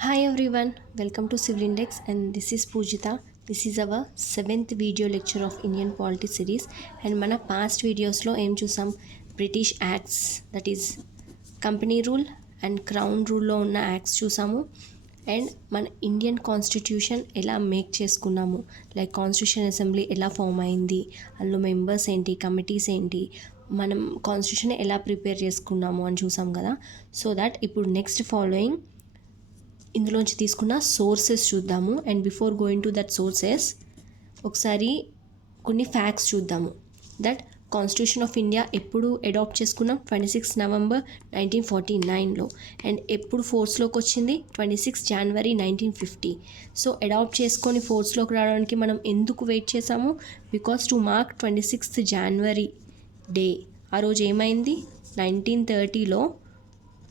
Hi everyone, welcome to Civil Index and this is Pujita. This is our 7th video lecture of Indian Polity series and మన past videosలో ఏం చూసాం British acts that is company rule and crown రూల్లో ఉన్న acts చూసాము and మన Indian constitution ఎలా make చేసుకున్నాము లైక్ కాన్స్టిట్యూషన్ అసెంబ్లీ ఎలా ఫామ్ అయింది అందులో మెంబర్స్ ఏంటి కమిటీస్ ఏంటి మనం కాన్స్టిట్యూషన్ ఎలా ప్రిపేర్ చేసుకున్నాము అని చూసాం కదా సో దట్ ఇప్పుడు నెక్స్ట్ ఫాలోయింగ్ ఇందులోంచి తీసుకున్న సోర్సెస్ చూద్దాము and before going to that sources ఒకసారి కొన్ని ఫ్యాక్ట్స్ చూద్దాము దట్ కాన్స్టిట్యూషన్ ఆఫ్ ఇండియా ఎప్పుడు అడాప్ట్ చేసుకున్నాం 26 నవంబర్ 1949లో అండ్ ఎప్పుడు ఫోర్స్లోకి వచ్చింది 26 జనవరి 1950. సో అడాప్ట్ చేసుకొని ఫోర్స్లోకి రావడానికి మనం ఎందుకు వెయిట్ చేసాము because to mark 26th January day ఆ రోజు ఏమైంది 1930లో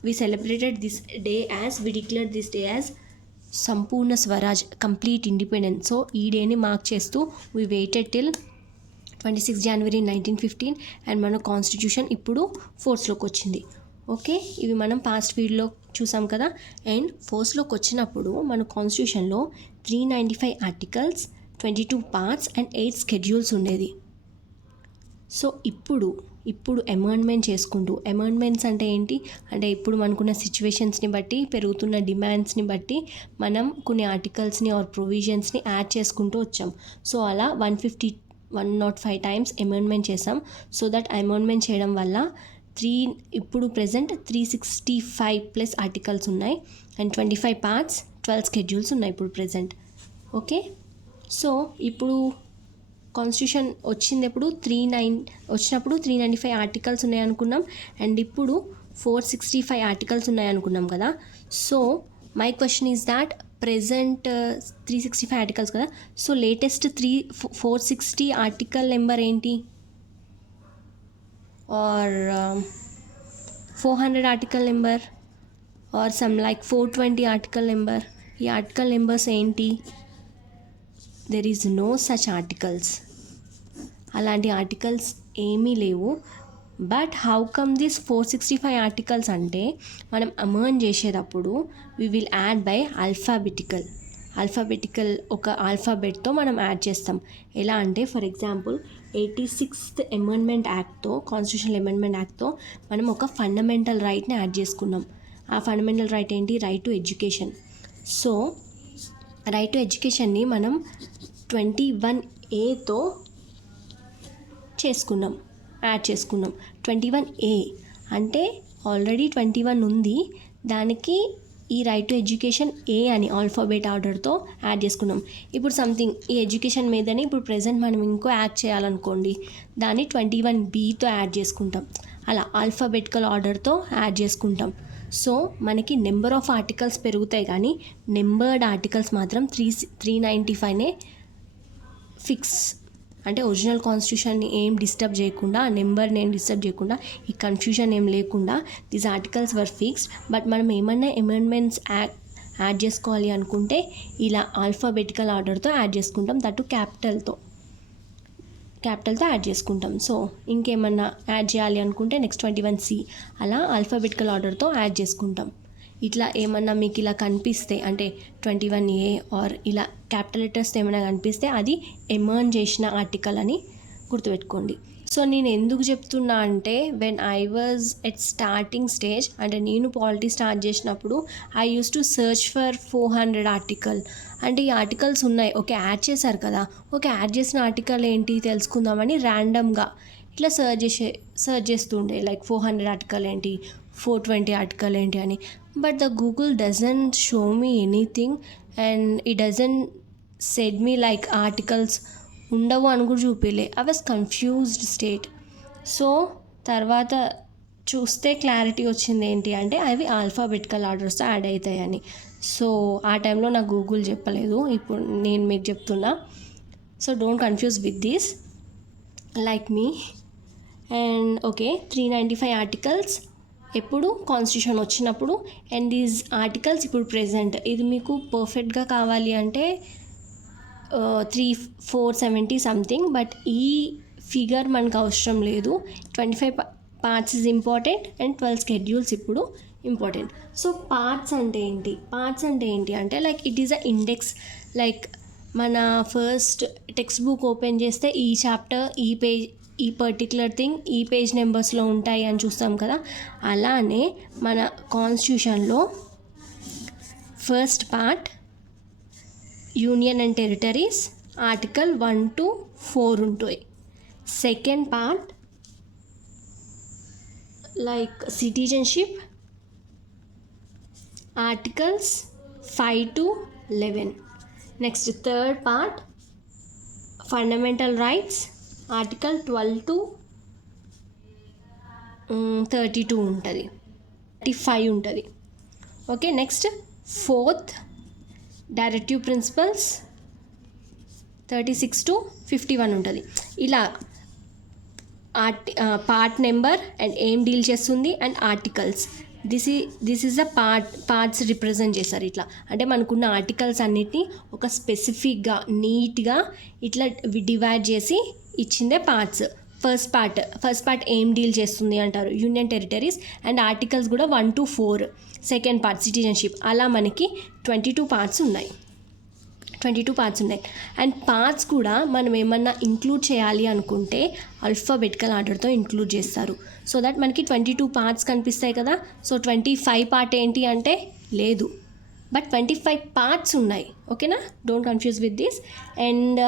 we celebrated this day as we declared this day as Sampoorna Swaraj complete independence so ఈ డేని మార్క్ చేస్తూ we waited till 26 January 1915 and మన కాన్స్టిట్యూషన్ ఇప్పుడు ఫోర్స్లోకి వచ్చింది ఓకే ఇవి మనం పాస్ట్ వీడియోలో చూసాం కదా అండ్ ఫోర్స్లోకి వచ్చినప్పుడు మన కాన్స్టిట్యూషన్లో 395 ఆర్టికల్స్ 22 పార్ట్స్ అండ్ 8 స్కెడ్యూల్స్ ఉండేది సో ఇప్పుడు అమెండ్మెంట్ చేసుకుంటూ అమెండ్మెంట్స్ అంటే ఏంటి అంటే ఇప్పుడు మనకున్న సిచ్యువేషన్స్ని బట్టి పెరుగుతున్న డిమాండ్స్ని బట్టి మనం కొన్ని ఆర్టికల్స్ని ఆర్ ప్రొవిజన్స్ని యాడ్ చేసుకుంటూ వచ్చాం సో అలా 105 టైమ్స్ అమెండ్మెంట్ చేసాం సో దట్ అమెండ్మెంట్ చేయడం వల్ల ఇప్పుడు ప్రెజెంట్ 365 ప్లస్ ఆర్టికల్స్ ఉన్నాయి అండ్ 25 పార్ట్స్ 12 స్కెడ్యూల్స్ ఉన్నాయి ఇప్పుడు ప్రెజెంట్ ఓకే సో ఇప్పుడు కాన్స్టిట్యూషన్ వచ్చినప్పుడు 395 ఆర్టికల్స్ ఉన్నాయనుకున్నాం అండ్ ఇప్పుడు 465 ఆర్టికల్స్ ఉన్నాయనుకున్నాం కదా so my question is that present 365 articles కదా సో లేటెస్ట్ 460 ఆర్టికల్ నెంబర్ ఏంటి or 400 article number or some like 420 article number ఈ ఆర్టికల్ నెంబర్స్ ఏంటి there is no such articles అలాంటి ఆర్టికల్స్ ఏమీ లేవు but how come this 465 articles అంటే మనం amend చేసేటప్పుడు we will add by alphabetical ఒక ఆల్ఫాబెట్తో మనం యాడ్ చేస్తాం ఎలా అంటే ఫర్ ఎగ్జాంపుల్ 86th అమెండ్మెంట్ యాక్ట్తో కాన్స్టిట్యూషనల్ అమెండ్మెంట్ యాక్ట్తో మనం ఒక ఫండమెంటల్ రైట్ని యాడ్ చేసుకున్నాం ఆ ఫండమెంటల్ రైట్ ఏంటి right to education so right to ఎడ్యుకేషన్ని మనం 21A యాడ్ చేసుకున్నాం 21A అంటే ఆల్రెడీ 21 ఉంది దానికి ఈ రైట్ టు ఎడ్యుకేషన్ ఏ అని ఆల్ఫాబెట్ ఆర్డర్తో యాడ్ చేసుకున్నాం ఇప్పుడు సంథింగ్ ఈ ఎడ్యుకేషన్ మీదనే ఇప్పుడు ప్రెజెంట్ మనం ఇంకో యాడ్ చేయాలనుకోండి దాన్ని 21Bతో యాడ్ చేసుకుంటాం అలా ఆల్ఫాబెటికల్ ఆర్డర్తో యాడ్ చేసుకుంటాం సో మనకి నెంబర్ ఆఫ్ ఆర్టికల్స్ పెరుగుతాయి కానీ నెంబర్డ్ ఆర్టికల్స్ మాత్రం 395నే ఫిక్స్ అంటే ఒరిజినల్ కాన్స్టిట్యూషన్ని ఏం డిస్టర్బ్ చేయకుండా నెంబర్ని ఏం డిస్టర్బ్ చేయకుండా ఈ కన్ఫ్యూజన్ ఏం లేకుండా these articles were fixed but మనం ఏమన్నా అమెండ్మెంట్స్ యాడ్ చేసుకోవాలి అనుకుంటే ఇలా ఆల్ఫాబెటికల్ ఆర్డర్తో యాడ్ చేసుకుంటాం దట్టు క్యాపిటల్తో యాడ్ చేసుకుంటాం సో ఇంకేమన్నా యాడ్ చేయాలి అనుకుంటే నెక్స్ట్ 21C అలా ఆల్ఫాబెటికల్ ఆర్డర్తో యాడ్ చేసుకుంటాం ఇట్లా ఏమన్నా మీకు ఇలా కనిపిస్తే అంటే 21A ఆర్ ఇలా క్యాపిటల్ లెటర్స్ ఏమైనా కనిపిస్తే అది అమెండ్ చేసిన ఆర్టికల్ అని గుర్తుపెట్టుకోండి సో నేను ఎందుకు చెప్తున్నా అంటే when I was at starting stage అంటే నేను పాలిటీ స్టార్ట్ చేసినప్పుడు I use to search for 400 article అంటే ఈ ఆర్టికల్స్ ఉన్నాయి ఓకే యాడ్ చేశారు కదా ఓకే యాడ్ చేసిన ఆర్టికల్ ఏంటి తెలుసుకుందామని ర్యాండమ్గా ఇట్లా సర్చ్ చేస్తుండే లైక్ 400 ఆర్టికల్ ఏంటి 420 ఆర్టికల్ ఏంటి అని but the Google doesn't show me anything and it doesn't said me like articles ఉండవు అని కూడా చూపిలే I was confused state so తర్వాత చూస్తే క్లారిటీ వచ్చింది ఏంటి అంటే అవి ఆల్ఫాబెటికల్ ఆర్డర్స్తో యాడ్ అవుతాయని సో ఆ టైంలో నాకు గూగుల్ చెప్పలేదు ఇప్పుడు నేను మీకు చెప్తున్నా so don't confuse with this like me and okay 395 articles ఎప్పుడు కాన్స్టిట్యూషన్ వచ్చినప్పుడు అండ్ దీస్ ఆర్టికల్స్ ఇప్పుడు ప్రెజెంట్ ఇది మీకు పర్ఫెక్ట్గా కావాలి అంటే 470 సంథింగ్ బట్ ఈ ఫిగర్ మనకు అవసరం లేదు 25 parts is important and 12 schedules ఇప్పుడు ఇంపార్టెంట్. సో పార్ట్స్ అంటే ఏంటి? పార్ట్స్ అంటే ఏంటి అంటే like it is a index. Like మన ఫస్ట్ టెక్స్ట్ బుక్ ఓపెన్ చేస్తే ఈ చాప్టర్ ఈ పేజ్ ఈ పర్టిక్యులర్ థింగ్ ఈ పేజ్ నెంబర్స్లో ఉంటాయి అని చూస్తాం కదా. అలానే మన కాన్స్టిట్యూషన్లో first part union and territories article 1 to 4 ఉంటాయి. Second part like citizenship articles 5 to 11. Next third part fundamental rights article 12 to 32 ఉంటుంది, 35 ఉంటుంది. Okay. Next fourth directive principles 36 to 51 ఉంటుంది. ఇలా పార్ట్ నెంబర్ అండ్ ఏం డీల్ చేస్తుంది and articles this is the parts represent చేస్తారు. ఇట్లా అంటే మనకున్న ఆర్టికల్స్ అన్నిటినీ ఒక స్పెసిఫిక్గా నీట్గా ఇట్లా డివైడ్ చేసి ఇచ్చిందే పార్ట్స్. ఫస్ట్ పార్ట్ ఏం డీల్ చేస్తుంది అంటారు, యూనియన్ టెరిటరీస్ అండ్ ఆర్టికల్స్ కూడా 1 to 4. Second part citizenship. అలా మనకి 22 పార్ట్స్ ఉన్నాయి. అండ్ పార్ట్స్ కూడా మనం ఏమన్నా ఇంక్లూడ్ చేయాలి అనుకుంటే ఆల్ఫాబెటికల్ ఆర్డర్తో ఇంక్లూడ్ చేస్తారు. సో దట్ మనకి 22 పార్ట్స్ కనిపిస్తాయి కదా. సో 25 పార్ట్ ఏంటి అంటే లేదు, బట్ 25 పార్ట్స్ ఉన్నాయి. ఓకేనా, don't confuse with this. And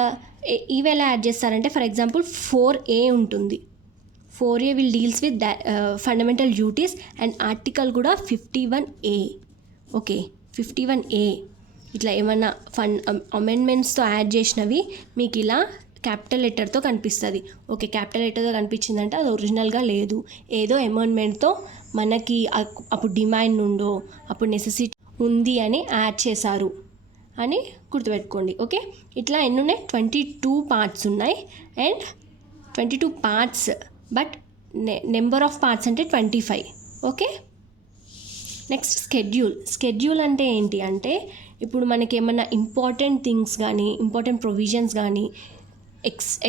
ఇవి ఎలా యాడ్ చేస్తారంటే ఫర్ ఎగ్జాంపుల్ 4A ఉంటుంది. 4A will deals with fundamental duties and article కూడా 51A. ఓకే, 51A ఇట్లా ఏమన్నా అమెండ్మెంట్స్తో యాడ్ చేసినవి మీకు ఇలా క్యాపిటల్ లెటర్తో కనిపిస్తుంది. ఓకే, క్యాపిటల్ లెటర్తో కనిపించిందంటే అది ఒరిజినల్గా లేదు, ఏదో అమెండ్మెంట్తో మనకి అప్పుడు డిమాండ్ నుండో అప్పుడు నెసెసిటీ ఉంది అని యాడ్ చేశారు అని గుర్తుపెట్టుకోండి. ఓకే, ఇట్లా ఎన్ని ఉన్నాయి? 22 పార్ట్స్ ఉన్నాయి. And 22 parts but number of parts అంటే 25. ఓకే. నెక్స్ట్ స్కెడ్యూల్ అంటే ఏంటి అంటే ఇప్పుడు మనకి ఏమన్నా ఇంపార్టెంట్ థింగ్స్ కానీ ఇంపార్టెంట్ ప్రొవిజన్స్ కానీ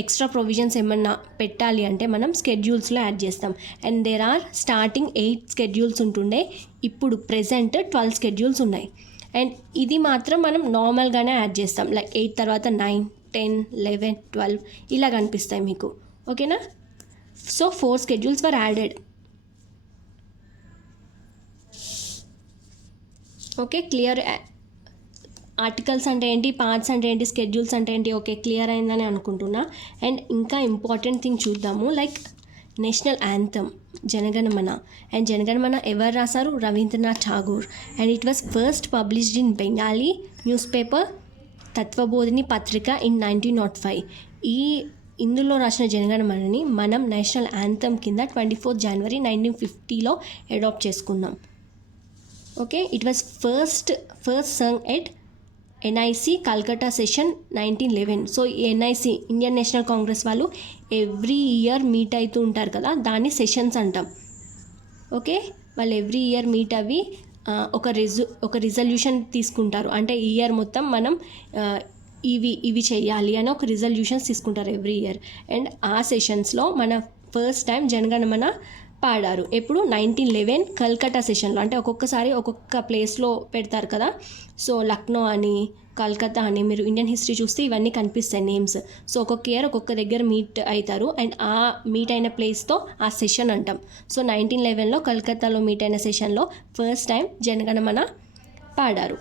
ఎక్స్ట్రా ప్రొవిజన్స్ ఏమన్నా పెట్టాలి అంటే మనం స్కెడ్యూల్స్లో యాడ్ చేస్తాం. And there are starting 8 schedules ఉంటుండే, ఇప్పుడు ప్రెజెంట్ 12 స్కెడ్యూల్స్ ఉన్నాయి. అండ్ ఇది మాత్రం మనం నార్మల్గానే యాడ్ చేస్తాం. లైక్ 8 తర్వాత 9, 10, 11, 12 ఇలా కనిపిస్తాయి మీకు. ఓకేనా. సో 4 స్కెడ్యూల్స్ వర్ యాడెడ్. Okay, clear. ఆర్టికల్స్ అంటే ఏంటి, పార్ట్స్ అంటే ఏంటి, స్కెడ్యూల్స్ అంటే ఏంటి, ఓకే క్లియర్ అయిందని అనుకుంటున్నా. అండ్ ఇంకా ఇంపార్టెంట్ థింగ్ చూద్దాము, like national anthem Janaganamana. And Janaganamana ఎవరు రాశారు? Rabindranath Tagore. And it was first published in Bengali newspaper Tattvabodhini Patrika in 1905. ఇందులో రాసిన జనగణమనని మనం నేషనల్ యాంథమ్ కింద 24 జనవరి 1950లో అడాప్ట్ చేసుకున్నాం. Okay, it was first sung at NIC Calcutta session 1911. So NIC Indian national Congress వాళ్ళు ఎవ్రీ ఇయర్ మీట్ అవుతూ ఉంటారు కదా, దాన్ని సెషన్స్ అంటాం. ఓకే, వాళ్ళు ఎవ్రీ ఇయర్ మీట్ అవి ఒక రిజల్యూషన్ తీసుకుంటారు. అంటే ఈ ఇయర్ మొత్తం మనం ఇవి చేయాలి అని ఒక రిజల్యూషన్స్ తీసుకుంటారు ఎవ్రీ ఇయర్. అండ్ ఆ సెషన్స్లో మన ఫస్ట్ టైం జనగణమన పాడారు. ఎప్పుడు? 1911 కల్కట్టా సెషన్లో. అంటే ఒక్కొక్కసారి ఒక్కొక్క ప్లేస్లో పెడతారు కదా. సో లక్నో అని, కల్కత్తా అని, మీరు ఇండియన్ హిస్టరీ చూస్తే ఇవన్నీ కనిపిస్తాయి నేమ్స్. సో ఒక్కొక్క ఇయర్ ఒక్కొక్క దగ్గర మీట్ అవుతారు. అండ్ ఆ మీట్ అయిన ప్లేస్తో ఆ సెషన్ అంటాం. సో 1911లో కల్కత్తాలో మీట్ అయిన సెషన్లో ఫస్ట్ టైం జనగణమన పాడారు.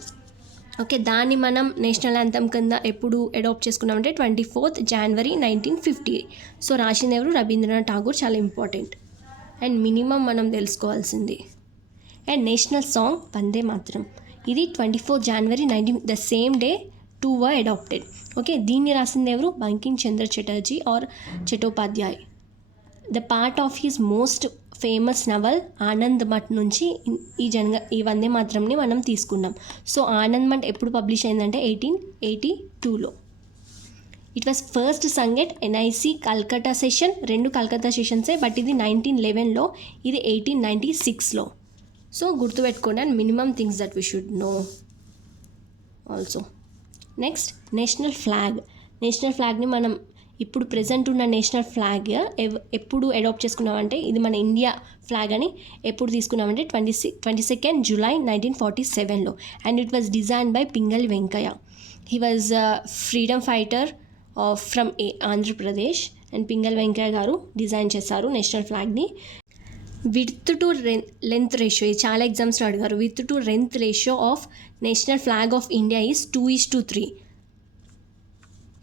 ఓకే, దాన్ని మనం నేషనల్ యాంథమ్ కింద ఎప్పుడు అడాప్ట్ చేసుకున్నామంటే 24 జనవరి 1950. సో రాసింది ఎవరు? రవీంద్రనాథ్ ఠాగూర్. చాలా ఇంపార్టెంట్ అండ్ మినిమం మనం తెలుసుకోవాల్సింది. And national song Vande Mataram. ఇది 24 January 19 the same day 2 were adapted. Okay, దీన్ని రాసింది ఎవరు? Bankim Chandra Chatterjee or Chattopadhyay. The part of his most famous novel Anand Math నుంచి ఈ వందే మాతరంని మనం తీసుకున్నాం. సో ఆనంద్ మఠ్ ఎప్పుడు పబ్లిష్ అయిందంటే 1882లో. It was first sung at NIC Calcutta session. 2 Calcutta సెషన్సే, బట్ ఇది 1911లో, ఇది 1896లో. సో గుర్తుపెట్టుకోండి. And minimum things that we should know also. Next national ఫ్లాగ్ని మనం ఇప్పుడు ప్రెజెంట్ ఉన్న నేషనల్ ఫ్లాగ్ ఎప్పుడు అడాప్ట్ చేసుకున్నామంటే ఇది మన ఇండియా ఫ్లాగ్ అని ఎప్పుడు తీసుకున్నామంటే 22nd July 1947లో. And it was design by Pingali Venkayya. He was freedom fighter from Andhra Pradesh. And Pingali Venkayya garu design చేశారు నేషనల్ ఫ్లాగ్ని. విడ్త్ టు లెంత్ రేషియో, ఇది చాలా ఎగ్జామ్స్లో అడిగారు. Width to length ratio of national flag of India is 2:3.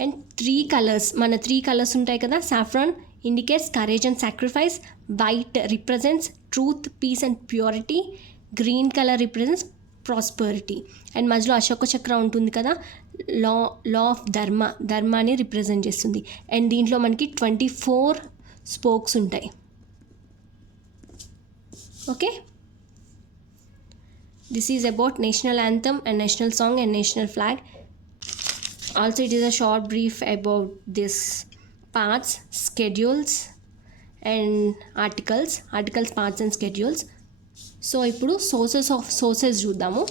And 3 colours, మన 3 colours ఉంటాయి కదా. Saffron indicates courage and sacrifice, white represents truth, peace and purity, green colour represents prosperity. And మధ్యలో అశోక చక్ర ఉంటుంది కదా, లా ఆఫ్ ధర్మాని రిప్రజెంట్ చేస్తుంది. And దీంట్లో మనకి 24 స్పోక్స్ ఉంటాయి. Okay, this is about national anthem and national song and national flag. Also, it is a short brief about this parts, schedules and articles, parts and schedules. So ఇప్పుడు sources చూద్దాము.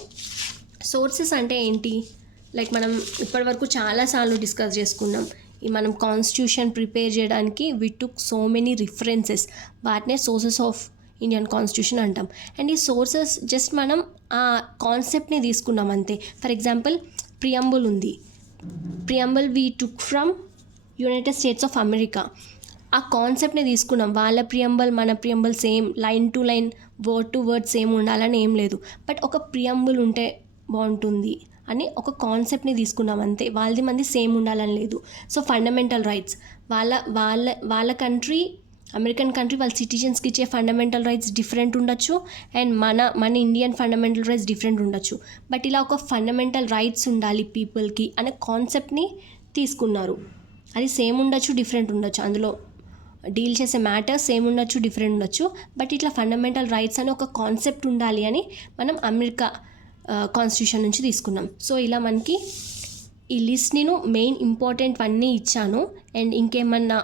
Sources అంటే ఏంటి, like మనం ఇప్పటివరకు చాలాసార్లు discuss చేసుకున్నాం. ఈ మనం కాన్స్టిట్యూషన్ ప్రిపేర్ చేయడానికి వి టుక్ సో మెనీ రిఫరెన్సెస్, వాటినే సోర్సెస్ ఆఫ్ ఇండియన్ కాన్స్టిట్యూషన్ అంటాం. అండ్ ఈ సోర్సెస్ జస్ట్ మనం ఆ కాన్సెప్ట్ని తీసుకున్నాం అంతే. ఫర్ ఎగ్జాంపుల్ ప్రియంబుల్ ఉంది, preamble we took from United States of America. ఆ కాన్సెప్ట్ని తీసుకున్నాం. వాళ్ళ ప్రియంబుల్ మన preamble same, line to line, word to word same ఉండాలని ఏం లేదు. బట్ ఒక ప్రియంబుల్ ఉంటే బాగుంటుంది అని ఒక కాన్సెప్ట్ని తీసుకున్నాం అంతే. వాళ్ళది మంది సేమ్ ఉండాలని లేదు. సో ఫండమెంటల్ రైట్స్, వాళ్ళ కంట్రీ, అమెరికన్ కంట్రీ వాళ్ళ సిటిజన్స్కి ఇచ్చే ఫండమెంటల్ రైట్స్ డిఫరెంట్ ఉండొచ్చు. అండ్ మన ఇండియన్ ఫండమెంటల్ రైట్స్ డిఫరెంట్ ఉండొచ్చు. బట్ ఇలా ఒక ఫండమెంటల్ రైట్స్ ఉండాలి పీపుల్కి అనే కాన్సెప్ట్ని తీసుకున్నారు. అది సేమ్ ఉండొచ్చు, డిఫరెంట్ ఉండొచ్చు, అందులో డీల్ చేసే మ్యాటర్ సేమ్ ఉండొచ్చు, డిఫరెంట్ ఉండొచ్చు. బట్ ఇట్లా ఫండమెంటల్ రైట్స్ అని ఒక కాన్సెప్ట్ ఉండాలి అని మనం అమెరికా కాన్స్టిట్యూషన్ నుంచి తీసుకున్నాం. సో ఇలా మనకి ఈ లిస్ట్ నేను మెయిన్ ఇంపార్టెంట్ అన్నీ ఇచ్చాను. అండ్ ఇంకేమన్నా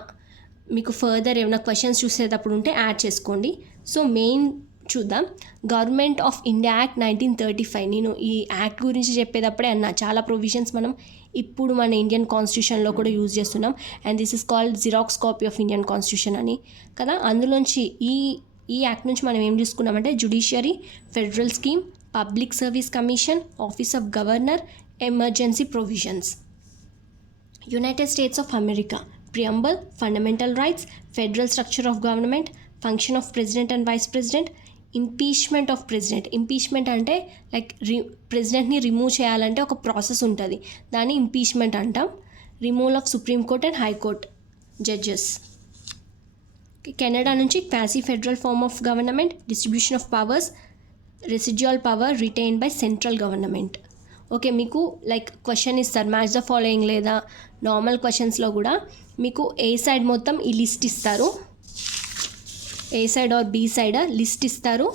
మీకు ఫర్దర్ ఏమైనా క్వశ్చన్స్ చూసేటప్పుడు ఉంటే యాడ్ చేసుకోండి. సో మెయిన్ చూద్దాం. Government of India act 1935. నేను ఈ యాక్ట్ గురించి చెప్పేటప్పుడే అన్నా, చాలా ప్రొవిజన్స్ మనం ఇప్పుడు మన ఇండియన్ కాన్స్టిట్యూషన్లో కూడా యూజ్ చేస్తున్నాం. And this is called xerox copy of Indian constitution అని కదా. అందులోంచి ఈ యాక్ట్ నుంచి మనం ఏం తీసుకున్నామంటే judiciary, federal scheme, public service commission, office of governor, emergency provisions. United States of America, preamble, fundamental rights, federal structure of government, function of president and vice president, impeachment of president. Impeachment అంటే like ప్రెసిడెంట్ని remove చేయాలంటే ఒక process ఉంటుంది, దాన్ని impeachment అంటాం. Removal of supreme court and high court judges. Canada నుంచి quasi federal form of government, distribution of powers, residual power retained by central government. Okay, మీకు like question ఇస్తారు మ్యాచ్ ద ఫాలోయింగ్ లేదా normal క్వశ్చన్స్లో కూడా మీకు ఏ సైడ్ మొత్తం ఈ list ఇస్తారు, A side or B side list ఇస్తారు.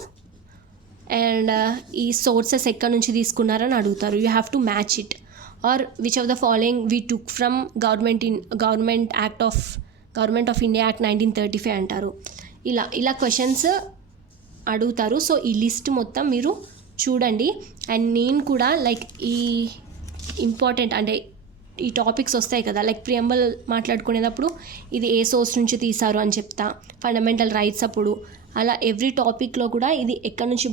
అండ్ ఈ సోర్సెస్ ఎక్కడి నుంచి తీసుకున్నారని అడుగుతారు. You have to match it. Or which of the following we took from government of India act 1935 అంటారు. ఇలా క్వశ్చన్స్ అడుగుతారు. సో ఈ లిస్ట్ మొత్తం మీరు చూడండి. అండ్ నేను కూడా లైక్ ఈ ఇంపార్టెంట్ అంటే ఈ టాపిక్స్ వస్తాయి కదా, లైక్ ప్రియంబల్ మాట్లాడుకునేటప్పుడు ఇది ఏ సోర్స్ నుంచి తీశారు అని చెప్తా, ఫండమెంటల్ రైట్స్ అప్పుడు అలా ఎవ్రీ టాపిక్లో కూడా ఇది ఎక్కడి నుంచి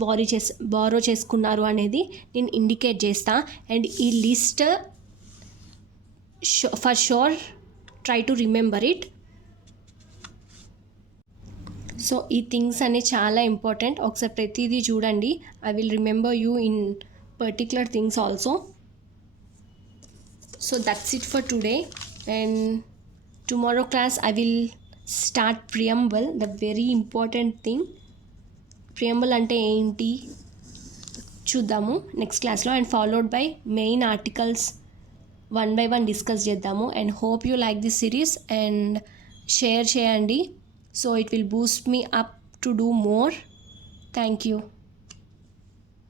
బారో చేసుకున్నారు అనేది నేను ఇండికేట్ చేస్తా. అండ్ ఈ list for sure try to remember it. So ఈ థింగ్స్ అనే చాలా ఇంపార్టెంట్. ఒకసారి ప్రతిదీ చూడండి. I will remember you in particular things also. So that's it for today. And tomorrow class I will start preamble, the very important thing. Preamble అంటే ఏంటి చూద్దాము next క్లాస్లో. And followed by main articles 1 by 1 discuss చేద్దాము. And hope you like this series and share చేయండి. So it will boost me up to do more. Thank you.